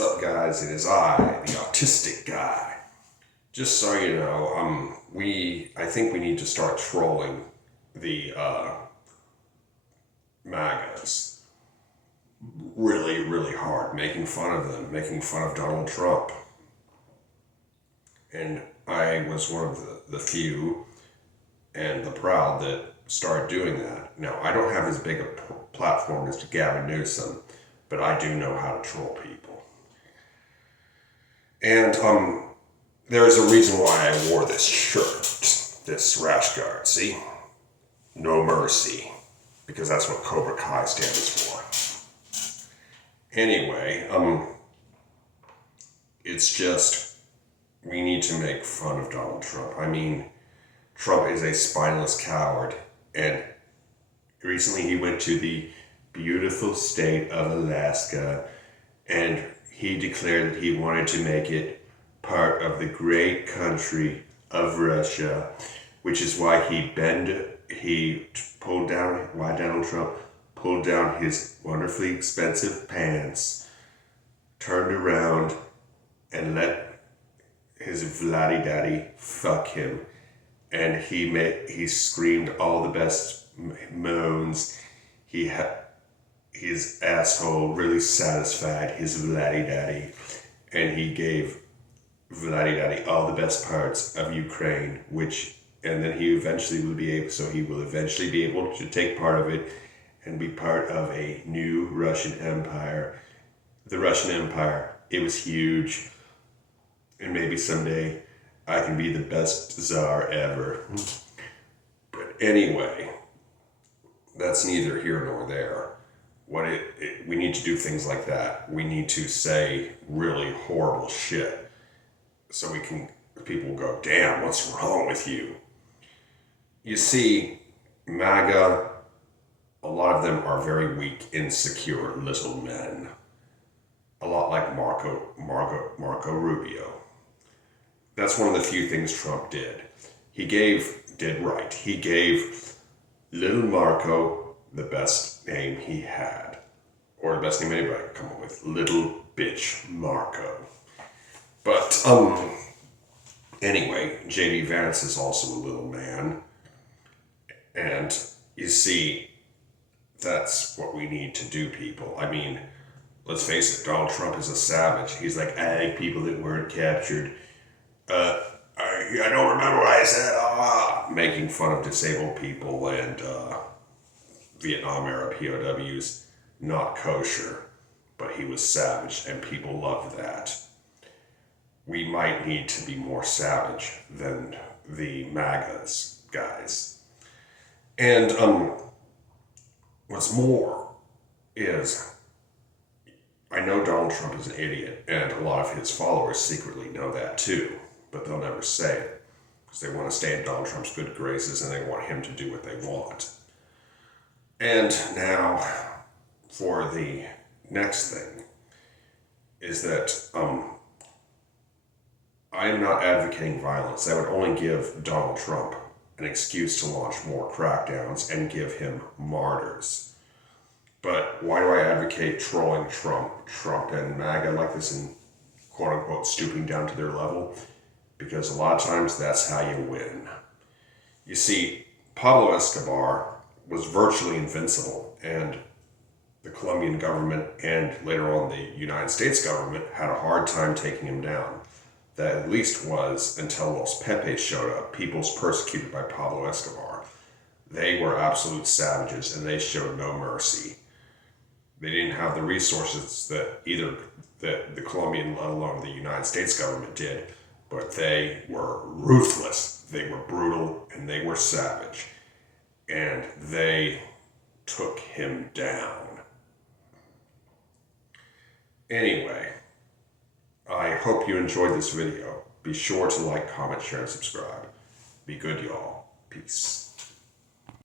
What's up, guys? It is I, the autistic guy. Just so you know, I think we need to start trolling the MAGAs really, really hard, making fun of them, making fun of Donald Trump. And I was one of the few and the proud that started doing that. Now, I don't have as big a platform as Gavin Newsom, but I do know how to troll people. And there's a reason why I wore this shirt, this rash guard, see? No mercy, because that's what Cobra Kai stands for. Anyway, it's just, we need to make fun of Donald Trump. I mean, Trump is a spineless coward, and recently he went to the beautiful state of Alaska, and he declared that he wanted to make it part of the great country of Russia, which is why Donald Trump pulled down his wonderfully expensive pants, turned around, and let his Vladdy Daddy fuck him. And he screamed all the best moans. He had his asshole really satisfied his Vladdy Daddy, and he gave Vladdy Daddy all the best parts of Ukraine, and then he will eventually be able to take part of it and be part of a new Russian empire. The Russian Empire, it was huge, and maybe someday I can be the best czar ever. But anyway, that's neither here nor there. We need to do things like that. We need to say really horrible shit so people go, damn, what's wrong with you? You see, MAGA, a lot of them are very weak, insecure little men. A lot like Marco Rubio. That's one of the few things Trump did. He did right. He gave little Marco the best name he had, or the best name anybody could come up with, little bitch Marco. But anyway, J.D. Vance is also a little man, and you see, that's what we need to do, people. I mean, let's face it, Donald Trump is a savage. He's like, I like people that weren't captured. I don't remember what I said. Making fun of disabled people and Vietnam era POWs, not kosher, but he was savage, and people loved that. We might need to be more savage than the MAGAs guys. And what's more is, I know Donald Trump is an idiot, and a lot of his followers secretly know that too, but they'll never say it, because they want to stay in Donald Trump's good graces and they want him to do what they want. And now, for the next thing, is that I am not advocating violence. That would only give Donald Trump an excuse to launch more crackdowns and give him martyrs. But why do I advocate trolling Trump and MAGA like this and quote-unquote stooping down to their level? Because a lot of times that's how you win. You see, Pablo Escobar was virtually invincible, and the Colombian government and later on the United States government had a hard time taking him down. That at least was until Los Pepes showed up, peoples persecuted by Pablo Escobar. They were absolute savages, and they showed no mercy. They didn't have the resources that either the Colombian, let alone the United States government did, but they were ruthless, they were brutal, and they were savage. And they took him down. Anyway, I hope you enjoyed this video. Be sure to like, comment, share, and subscribe. Be good, y'all. Peace.